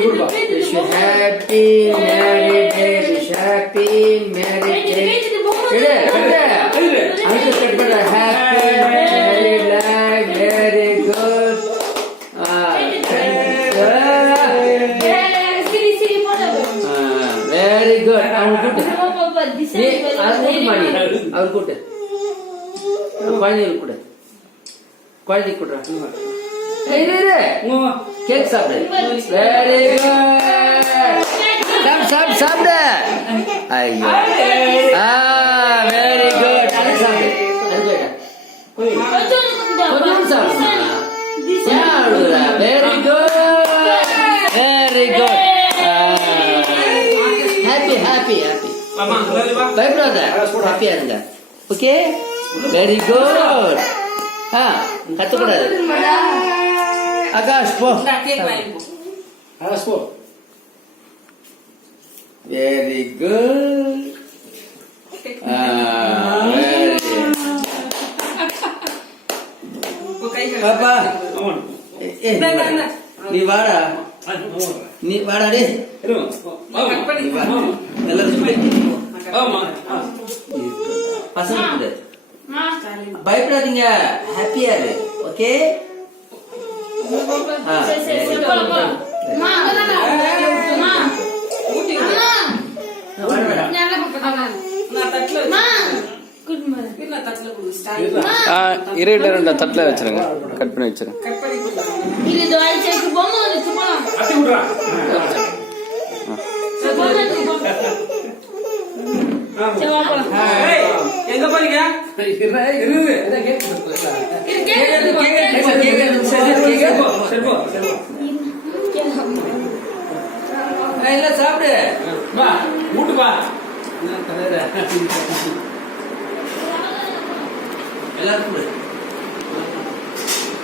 Wish you happy married day. Wish happy married day. Uncle cut பண்ண happy married life. Very good. Very good. அவன் கூட்டு. நீ அது மாடி. அவர் கூட்டு. குழந்தைக்கு கூட்டு. குழந்தைக்கு கூட்டுறா. இரு. கேக் சாப்பிடு. Very good. சாப்பிடு. ஐயோ. Very good. அது சாப்பிடு. அது போய்டா. கொஞ்சம் சாப்பிடு. Very good. Very good. Happy. பயப்படாத. ஹாப்பியா இருங்க. ஓகே? Very good. கத்துக்கூடாது. ஆகாஷ் போ. Very good. பாப்பா நீ வாடா டே எல்லாரும் பசங்க பயப்படாதீங்க. ஹாப்பியா இரு. ஓகே? இரண்டு தட்டில் வச்சிருங்க. கட் பண்ணி வச்சிருங்க. எங்க போறீங்க? சாப்பிடு. வீட்டுப்பா எல்லாருக்கும்